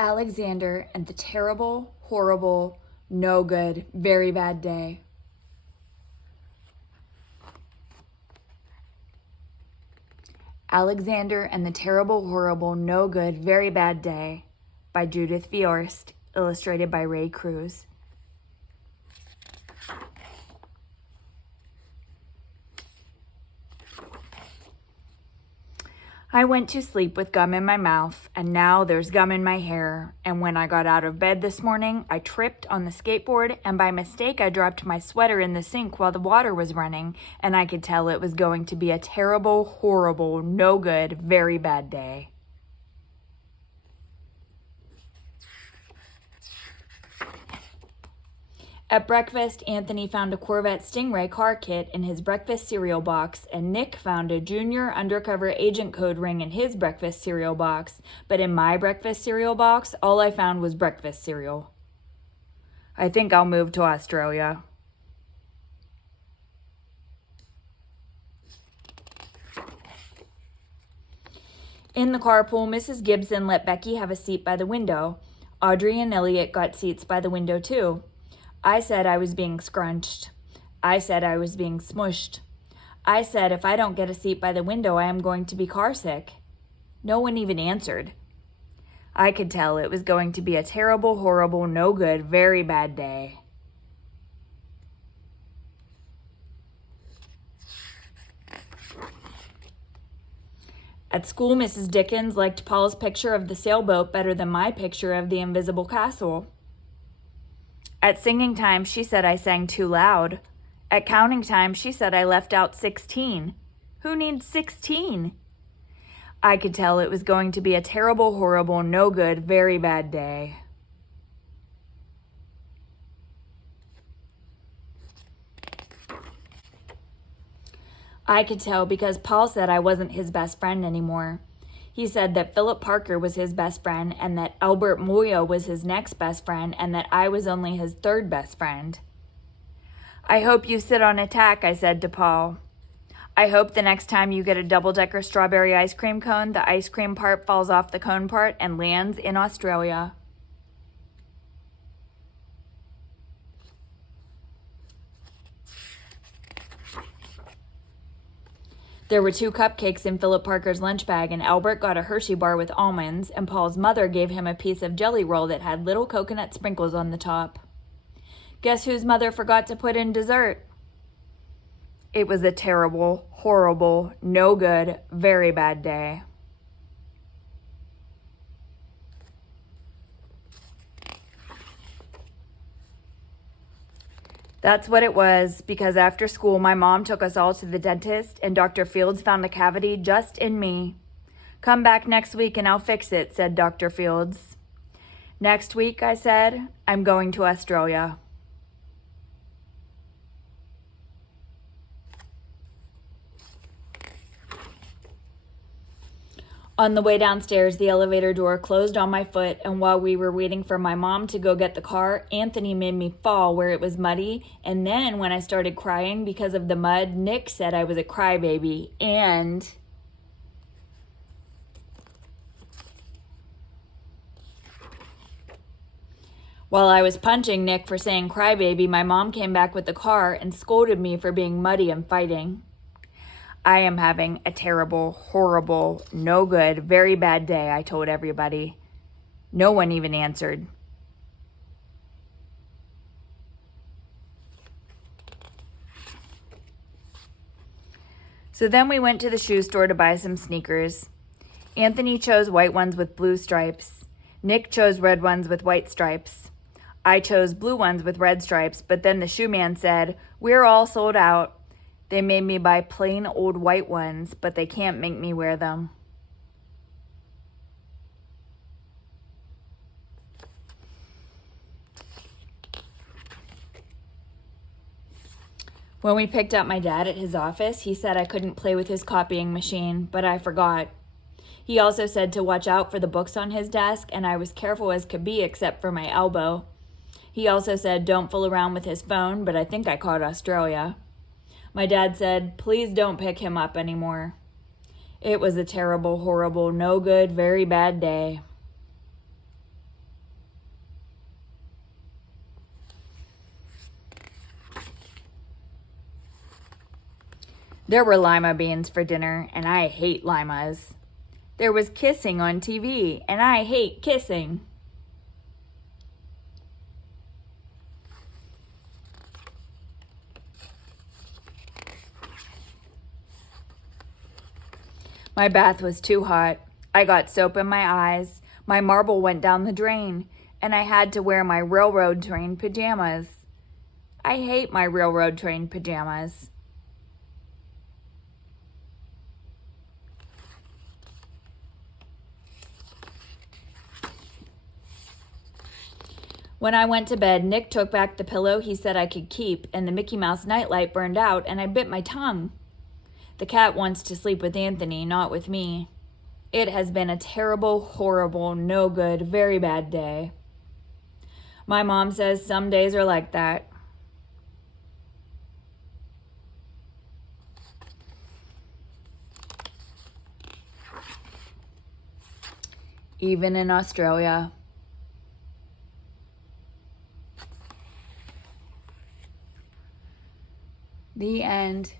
Alexander and the terrible, horrible, no good, very bad day. Alexander and the terrible, horrible, no good, very bad day by Judith Viorst, illustrated by Ray Cruz. I went to sleep with gum in my mouth, and now there's gum in my hair. And when I got out of bed this morning, I tripped on the skateboard, and by mistake I dropped my sweater in the sink while the water was running, and I could tell it was going to be a terrible, horrible, no good, very bad day. At breakfast, Anthony found a Corvette Stingray car kit in his breakfast cereal box, and Nick found a junior undercover agent code ring in his breakfast cereal box. But in my breakfast cereal box, all I found was breakfast cereal. I think I'll move to Australia. In the carpool, Mrs. Gibson let Becky have a seat by the window. Audrey and Elliot got seats by the window too. I said I was being scrunched. I said I was being smushed. I said if I don't get a seat by the window, I am going to be carsick. No one even answered. I could tell it was going to be a terrible, horrible, no good, very bad day. At school, Mrs. Dickens liked Paul's picture of the sailboat better than my picture of the invisible castle. At singing time, she said I sang too loud. At counting time, she said I left out 16. Who needs 16? I could tell it was going to be a terrible, horrible, no good, very bad day. I could tell because Paul said I wasn't his best friend anymore. He said that Philip Parker was his best friend and that Albert Moyo was his next best friend and that I was only his third best friend. I hope you sit on a tack, I said to Paul. I hope the next time you get a double-decker strawberry ice cream cone, the ice cream part falls off the cone part and lands in Australia. There were 2 cupcakes in Philip Parker's lunch bag, and Albert got a Hershey bar with almonds, and Paul's mother gave him a piece of jelly roll that had little coconut sprinkles on the top. Guess whose mother forgot to put in dessert? It was a terrible, horrible, no good, very bad day. That's what it was, because after school, my mom took us all to the dentist, and Dr. Fields found a cavity just in me. Come back next week and I'll fix it, said Dr. Fields. Next week, I said, I'm going to Australia. On the way downstairs, the elevator door closed on my foot, and while we were waiting for my mom to go get the car, Anthony made me fall where it was muddy, and then when I started crying because of the mud, Nick said I was a crybaby, and while I was punching Nick for saying crybaby, my mom came back with the car and scolded me for being muddy and fighting. I am having a terrible, horrible, no good, very bad day, I told everybody. No one even answered. So then we went to the shoe store to buy some sneakers. Anthony chose white ones with blue stripes. Nick chose red ones with white stripes. I chose blue ones with red stripes, but then the shoe man said, "We're all sold out." They made me buy plain old white ones, but they can't make me wear them. When we picked up my dad at his office, he said I couldn't play with his copying machine, but I forgot. He also said to watch out for the books on his desk, and I was careful as could be except for my elbow. He also said don't fool around with his phone, but I think I caught Australia. My dad said, please don't pick him up anymore. It was a terrible, horrible, no good, very bad day. There were lima beans for dinner, and I hate limas. There was kissing on TV, and I hate kissing. My bath was too hot. I got soap in my eyes. My marble went down the drain, and I had to wear my railroad train pajamas. I hate my railroad train pajamas. When I went to bed, Nick took back the pillow he said I could keep, and the Mickey Mouse nightlight burned out, and I bit my tongue. The cat wants to sleep with Anthony, not with me. It has been a terrible, horrible, no good, very bad day. My mom says some days are like that. Even in Australia. The end.